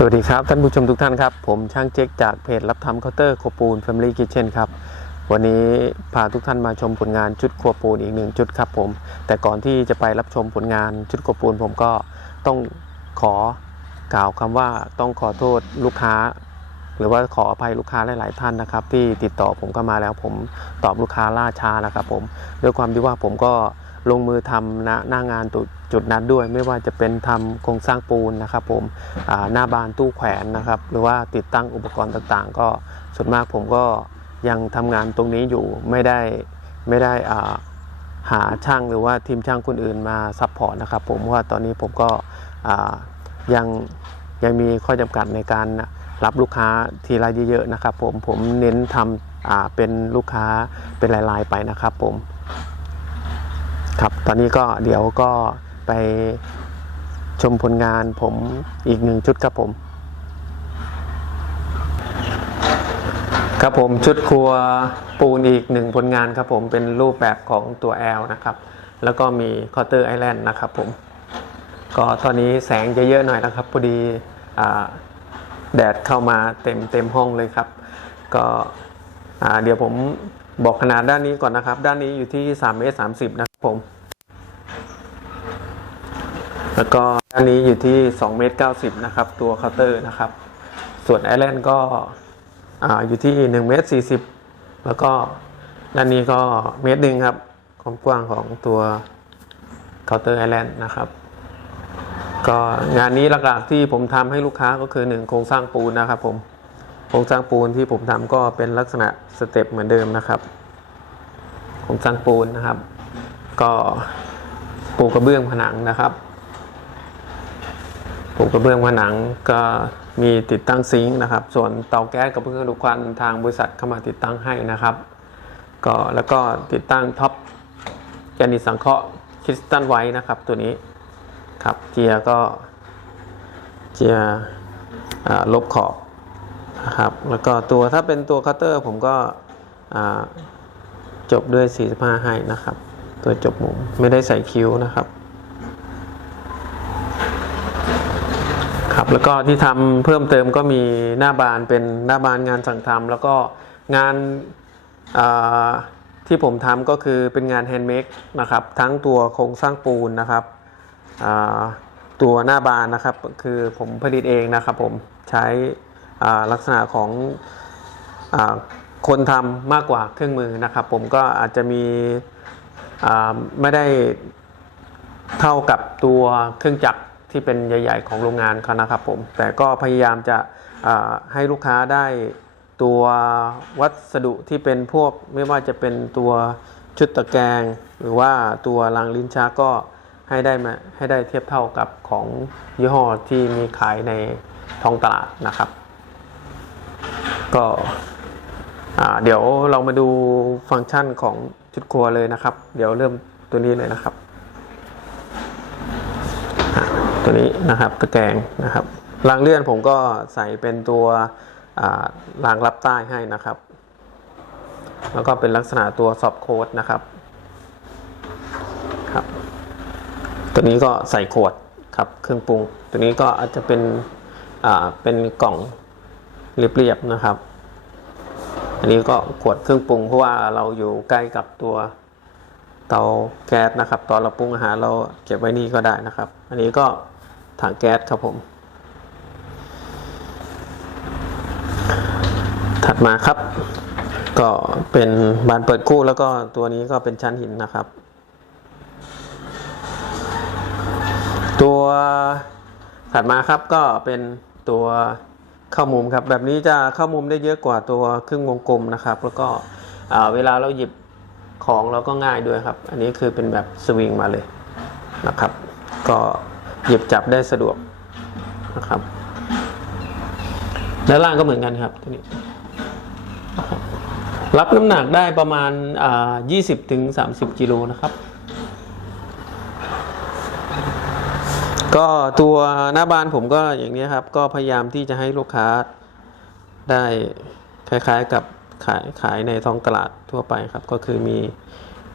สวัสดีครับ ท่านผู้ชมทุกท่านครับ ผมช่างเจ๊กจากเพจรับทำเคาน์เตอร์ครัวปูน Family Kitchen ครับ วันนี้พาทุกท่านมาชมผลงานชุดครัวปูนอีกหนึ่งชุดครับผม แต่ก่อนที่จะไปรับชมผลงานชุดครัวปูน ผมก็ต้องขอกล่าวคำว่าต้องขอโทษลูกค้า หรือว่าขออภัยลูกค้าหลาย ๆ ท่านนะครับ ที่ติดต่อผมก็มาแล้วผมตอบลูกค้าล่าช้านะครับผมด้วยความที่ว่าผมก็ ลงมือทำณหน้างานจุดนั้นด้วย ไม่ว่าจะเป็นทำโครงสร้างปูนนะครับผมหน้าบานตู้แขวนนะครับ หรือว่าติดตั้งอุปกรณ์ต่างๆ ก็ส่วนมากผมก็ยังทำงานตรงนี้อยู่ไม่ได้ไม่ได้อาหาช่างหรือว่าทีมช่างคนอื่นมาซัพพอร์ตนะครับผมเพราะว่าตอนนี้ผมก็ยังยังมีข้อจำกัดในการรับลูกค้าทีละเยอะๆนะครับผมผมเน้นทำเป็นลูกค้าเป็นรายๆไปนะครับผม ครับ ตอนนี้ก็เดี๋ยวก็ไปชมผลงานผมอีกหนึ่งชุดครับผม ครับผมชุดครัวปูนอีกหนึ่งผลงานครับผมเป็นรูปแบบของตัว L นะครับ แล้วก็มีคอเตอร์ไอแลนด์นะครับผม ก็ตอนนี้แสงจะเยอะหน่อยนะครับพอดีแดดเข้ามาเต็มเต็มห้องเลยครับ ก็เดี๋ยวผม บอกขนาดด้านนี้ก่อนนะครับ ด้านนี้อยู่ที่3เมตร30 นะครับผม แล้วก็ด้านนี้อยู่ที่2เมตร90 นะครับ ตัวเคาน์เตอร์นะครับ ส่วนไอแลนด์ก็ออยู่ที่1เมตร40 แล้วก็ด้านนี้ก็เมตรหนึ่งครับ ความกว้างของตัวเคาน์เตอร์ไอแลนด์นะครับก็งานนี้หลักๆที่ผมทำให้ลูกค้าก็คือหนึ่งโครงสร้างปูนนะครับผม โครงสร้างปูนที่ผมทำก็เป็นลักษณะสเต็ปเหมือนเดิมนะครับโครงสร้างปูนนะครับ ก็ปูกระเบื้องผนังนะครับปูกระเบื้องผนังก็มีติดตั้งซิงค์นะครับ ส่วนเตาแก๊สกับเครื่องดูดควันทางบริษัทเข้ามาติดตั้งให้นะครับ ก็แล้วก็ติดตั้งท็อปแกนิสังเคราะห์คริสตัลไว้นะครับตัวนี้ครับเจียก็เจียลบขอบ นะครับ แล้วก็ตัวถ้าเป็นตัวคัตเตอร์ผมก็จบด้วย 45 ให้นะครับ ตัวจบมุมไม่ได้ใส่คิ้วนะครับ ครับแล้วก็ที่ทำเพิ่มเติมก็มีหน้าบานเป็นหน้าบานงานสั่งทำแล้วก็งานที่ผมทำก็คือเป็นงานแฮนด์เมดนะครับ ทั้งตัวโครงสร้างปูนนะครับตัวหน้าบานนะครับ คือผมผลิตเองนะครับผมใช้ ลักษณะของอคนทำมากกว่าเครื่องมือนะครับ ผมก็อาจจะมีไม่ได้เท่ากับตัวเครื่องจักรที่เป็นใหญ่ ๆ ของโรงงานเขานะครับผมแต่ก็พยายามจะให้ลูกค้าได้ตัววัสดุที่เป็นพวกไม่ว่าจะเป็นตัวชุดตะแกรงหรือว่าตัวรางลิ้นชักก็ให้ได้มาให้ได้เทียบเท่ากับของยี่ห้อที่มีขายในท้องตลาดนะครับ ก็เดี๋ยวเรามาดูฟังก์ชันของชุดครัวเลยนะครับ เดี๋ยวเริ่มตัวนี้เลยนะครับ ตัวนี้นะครับตะแกรงนะครับรางเลื่อนผมก็ใส่เป็นตัวรางรับใต้ให้นะครับ แล้วก็เป็นลักษณะตัวซอฟโค้ดนะครับครับ ตัวนี้ก็ใส่ขวดครับเครื่องปรุง ตัวนี้ก็อาจจะเป็นเป็นกล่อง เรียบๆนะครับ อันนี้ก็ขวดเครื่องปรุงเพราะว่าเราอยู่ใกล้กับตัวเตาแก๊สนะครับ ตอนเราปรุงอาหารเราเก็บไว้นี่ก็ได้นะครับ อันนี้ก็ถังแก๊สครับผม ถัดมาครับ ก็เป็นบานเปิดคู่แล้วก็ตัวนี้ก็เป็นชั้นหินนะครับ ตัวถัดมาครับก็เป็นตัว เข้ามุมครับ แบบนี้จะเข้ามุมได้เยอะกว่าตัวครึ่งวงกลมนะครับ แล้วก็เวลาเราหยิบของเราก็ง่ายด้วยครับ อันนี้คือเป็นแบบสวิงมาเลยนะครับ ก็หยิบจับได้สะดวกนะครับด้านล่างก็เหมือนกันครับตัวนี้ รับน้ำหนักได้ประมาณ 20-30 กิโลนะครับ ก็ตัวหน้าบ้านผมก็อย่างนี้ครับ ก็พยายามที่จะให้ลูกค้าได้คล้ายๆกับขายขายในท้องตลาดทั่วไปครับ ก็คือมี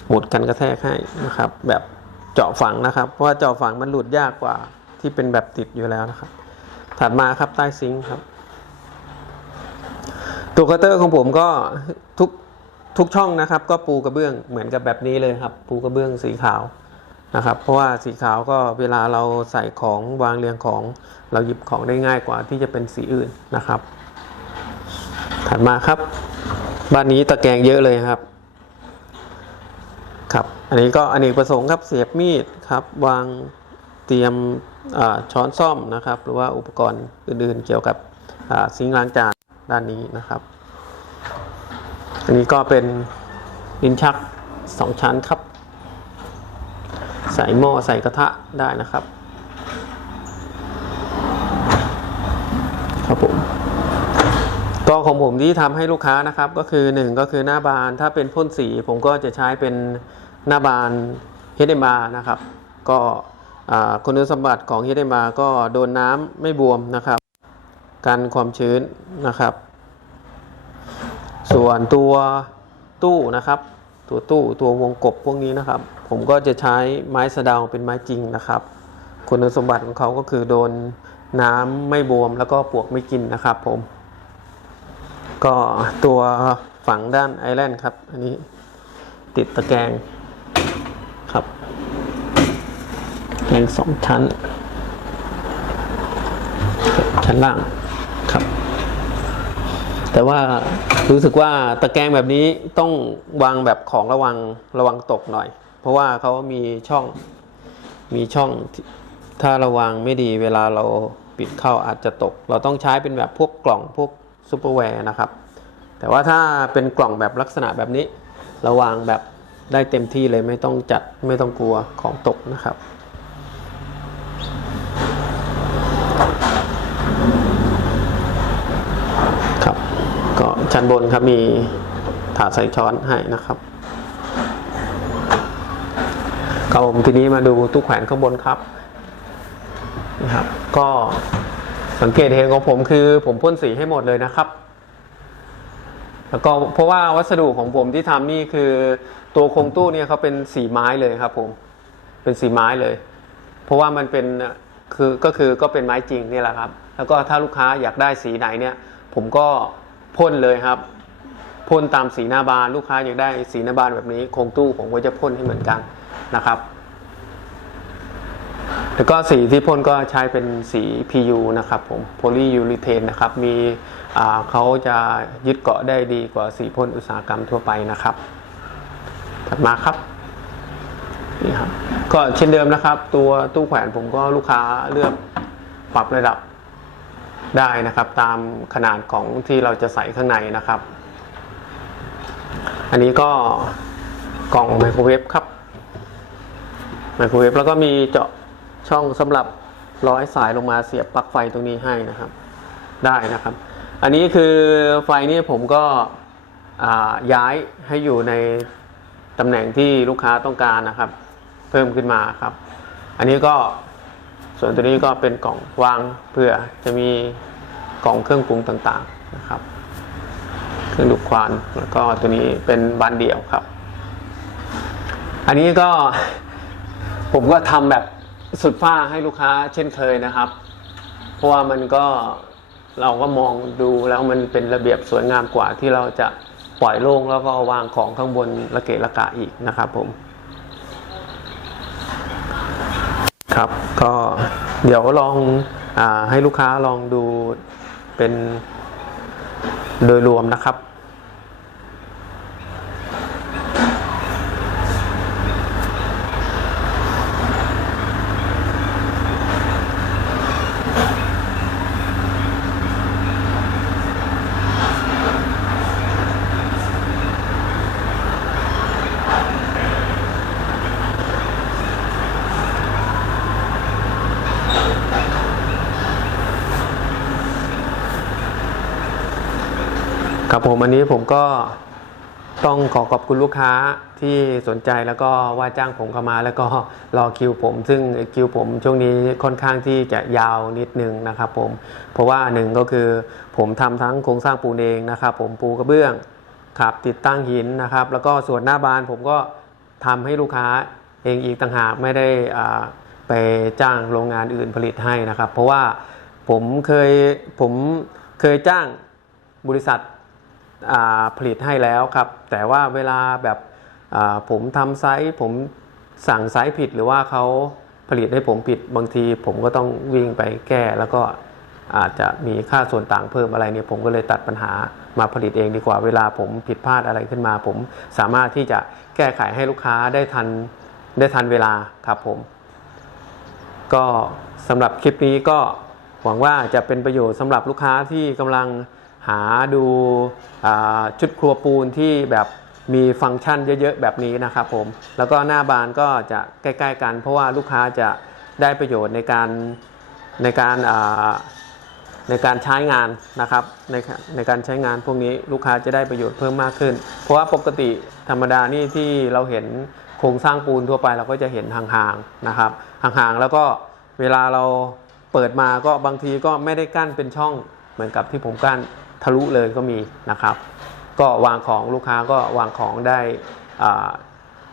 หมุดกันกระแทกให้นะครับ แบบเจาะฝังนะครับ เพราะว่าเจาะฝังมันหลุดยากกว่าที่เป็นแบบติดอยู่แล้วนะครับ ถัดมาครับใต้ซิงค์ครับ ตัวคัตเตอร์ของผมก็ทุกทุกช่องนะครับ ก็ปูกระเบื้องเหมือนกับแบบนี้เลยครับ ปูกระเบื้องสีขาว นะครับ เพราะว่าสีขาวก็เวลาเราใส่ของวางเรียงของ เราหยิบของได้ง่ายกว่าที่จะเป็นสีอื่นนะครับ ถัดมาครับ บ้านนี้ตะแกรงเยอะเลยครับครับ อันนี้ก็อเนกประสงค์ครับเสียบมีดครับวางเตรียมช้อนซ่อมนะครับ หรือว่าอุปกรณ์อื่นๆเกี่ยวกับอ่าซิงล้างจานด้านนี้นะครับ อันนี้ก็เป็นลิ้นชักสองชั้นครับ ใส่หม้อใส่กระทะได้นะครับครับผมก็ของผมที่ทำให้ลูกค้านะครับ ก็คือ 1 ก็คือหน้าบานถ้าเป็นพ่นสี ผมก็จะใช้เป็นหน้าบาน HDMR นะครับ ก็คุณสมบัติของ HDMR ก็โดนน้ำไม่บวมนะครับ กันความชื้นนะครับ ส่วนตัวตู้นะครับ ตัวตู้ตัววงกบพวกนี้นะครับ ผมก็จะใช้ไม้สะดาเป็นไม้จริงนะครับ คุณสมบัติของเขาก็คือโดนน้ำไม่บวมแล้วก็ปวกไม่กินนะครับผม ก็ตัวฝั่งด้านไอแลนด์ครับ อันนี้ติดตะแกรงครับแกรงสองชั้น ชั้นล่าง แต่ว่ารู้สึกว่าตะแกรงแบบนี้ต้องวางแบบของระวังระวังตกหน่อย เพราะว่าเขามีช่องมีช่องถ้าระวังไม่ดีเวลาเราปิดเข้าอาจจะตก เราต้องใช้เป็นแบบพวกกล่องพวกซูเปอร์แวร์นะครับ แต่ว่าถ้าเป็นกล่องแบบลักษณะแบบนี้ ระวางแบบได้เต็มที่เลยไม่ต้องจัดไม่ต้องกลัวของตกนะครับ ก็ ชั้นบนครับมีถาดใส่ช้อนให้นะครับครับผมทีนี้มาดูตู้แขวนข้างบนครับนะครับ ก็สังเกตเห็นของผมคือผมพ่นสีให้หมดเลยนะครับ แล้วก็เพราะว่าวัสดุของผมที่ทำนี่คือตัวโครงตู้เนี่ยเขาเป็นสีไม้เลยครับผมเป็นสีไม้เลย เพราะว่ามันเป็นคือก็คือก็เป็นไม้จริงนี่แหละครับ แล้วก็ถ้าลูกค้าอยากได้สีไหนเนี่ย ผมก็ พ่นเลยครับพ่นตามสีหน้าบานลูกค้าอยากได้สีหน้าบานแบบนี้โครงตู้ผมก็จะพ่นให้เหมือนกันนะครับ แล้วก็สีที่พ่นก็ใช้เป็นสี PU นะครับผมโพลียูริเทนนะครับ มีเขาจะยึดเกาะได้ดีกว่าสีพ่นอุตสาหกรรมทั่วไปนะครับ ถัดมาครับนี่ครับก็เช่นเดิมนะครับ ตัวตู้แขวนผมก็ลูกค้าเลือกปรับระดับ ได้นะครับ ตามขนาดของที่เราจะใส่ข้างในนะครับ อันนี้ก็กล่องไมโครเวฟครับไมโครเวฟแล้วก็มีเจาะช่องสำหรับร้อยสายลงมาเสียบปลั๊กไฟตรงนี้ให้นะครับ ได้นะครับ อันนี้คือไฟนี่ผมก็ย้ายให้อยู่ในตำแหน่งที่ลูกค้าต้องการนะครับ เพิ่มขึ้นมาครับ อันนี้ก็ ส่วนตัวนี้ก็เป็นกล่องวางเพื่อจะมีกล่องเครื่องปรุงต่างๆนะครับ เครื่องดูดควันแล้วก็ตัวนี้เป็นบานเดี่ยวครับ อันนี้ก็ผมก็ทำแบบสุดฟ้าให้ลูกค้าเช่นเคยนะครับ เพราะว่ามันก็เราก็มองดูแล้วมันเป็นระเบียบสวยงามกว่าที่เราจะปล่อยโล่งแล้วก็วางของข้างบนระเกะระกะอีกนะครับผม ครับ ก็เดี๋ยวลองอให้ลูกค้าลองดูเป็นโดยรวมนะครับ ผมอันนี้ผมก็ต้องขอขอบคุณลูกค้าที่สนใจแล้วก็ว่าจ้างผมเข้ามาแล้วก็รอคิวผม ซึ่งคิวผมช่วงนี้ค่อนข้างที่จะยาวนิดนึงนะครับผมเพราะว่าหนึ่งก็คือผมทำทั้งโครงสร้างปูนเองนะครับผมปูกระเบื้องครับติดตั้งหินนะครับ แล้วก็ส่วนหน้าบานผมก็ทำให้ลูกค้าเองอีกต่างหากไม่ได้อ่าไปจ้างโรงงานอื่นผลิตให้นะครับ เพราะว่าผมเคยผมเคยจ้างบริษัท ผลิตให้แล้วครับ แต่ว่าเวลาแบบผมทำไซส์ผมสั่งไซส์ผิดหรือว่าเขาผลิตให้ผมผิดบางที ผมก็ต้องวิ่งไปแก้ แล้วก็อาจจะมีค่าส่วนต่างเพิ่มอะไรเนี่ยผมก็เลยตัดปัญหามาผลิตเองดีกว่า เวลาผมผิดพลาดอะไรขึ้นมา ผมสามารถที่จะแก้ไขให้ลูกค้าได้ทันได้ทันเวลาครับผม ก็สำหรับคลิปนี้ก็หวังว่าจะเป็นประโยชน์สำหรับลูกค้าที่กำลัง หาดูชุดครัวปูนที่แบบมีฟังก์ชันเยอะๆ แบบนี้นะครับผม แล้วก็หน้าบานก็จะใกล้ๆกัน เพราะว่าลูกค้าจะได้ประโยชน์ในการในการในการใช้งานนะครับในในการใช้งานพวกนี้ลูกค้าจะได้ประโยชน์เพิ่มมากขึ้น เพราะว่าปกติธรรมดานี่ที่เราเห็นโครงสร้างปูนทั่วไปเราก็จะเห็นห่างๆนะครับห่างๆแล้วก็เวลาเราเปิดมาก็บางทีก็ไม่ได้กั้นเป็นช่องเหมือนกับที่ผมกั้น ทะลุเลยก็มีนะครับ ก็วางของลูกค้าก็วางของได้อ่า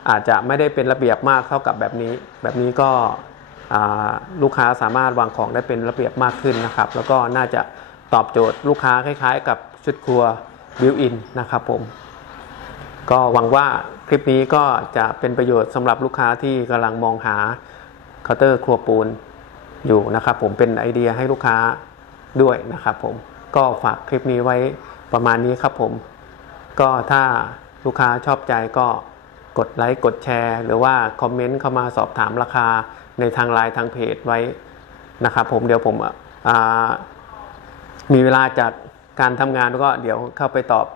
อาจจะไม่ได้เป็นระเบียบมากเท่ากับแบบนี้ แบบนี้ก็ลูกค้าสามารถวางของได้เป็นระเบียบมากขึ้นนะครับ แล้วก็น่าจะตอบโจทย์ลูกค้าคล้ายๆ กับชุดครัวบิวอินนะครับผม ก็หวังว่าคลิปนี้ก็จะเป็นประโยชน์สำหรับลูกค้าที่กำลังมองหาเคาน์เตอร์ครัวปูนอยู่นะครับผมเป็นไอเดียให้ลูกค้าด้วยนะครับผม ก็ฝากคลิปนี้ไว้ประมาณนี้ครับผม ก็ถ้าลูกค้าชอบใจก็กดไลค์กดแชร์ หรือว่าคอมเมนต์เข้ามาสอบถามราคาในทางไลน์ทางเพจไว้นะครับผมเดี๋ยวผมมีเวลาจากการทำงานก็เดี๋ยวเข้าไปตอบ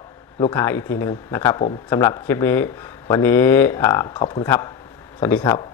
ลูกค้าอีกทีหนึ่งนะครับผมสำหรับคลิปนี้วันนี้อขอบคุณครับ สวัสดีครับ